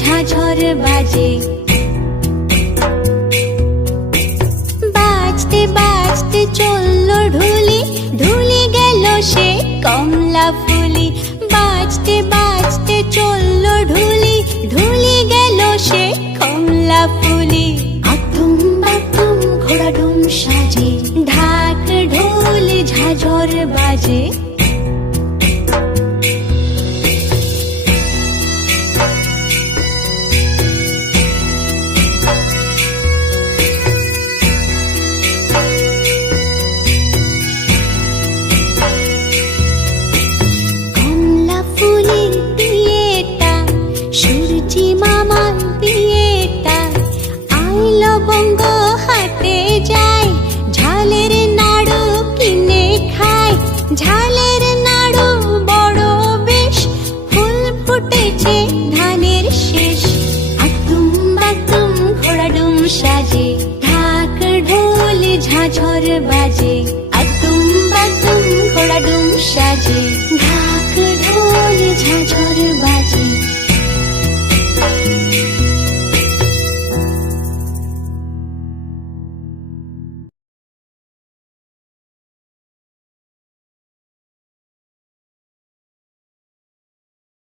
ঝাঁঝর বাজে। বাজতে বাজতে চলল ঢুলি, ঢুলি গেল সে কমলা ফুলি। বাজতে বাজতে চলল ঢুলি, ঢুলি গেল সে কমলা ফুলি। আতুম বাতুম ঘোড়া ডুম সাজে, ঢাক ঢোল ঝাঁঝর বাজে।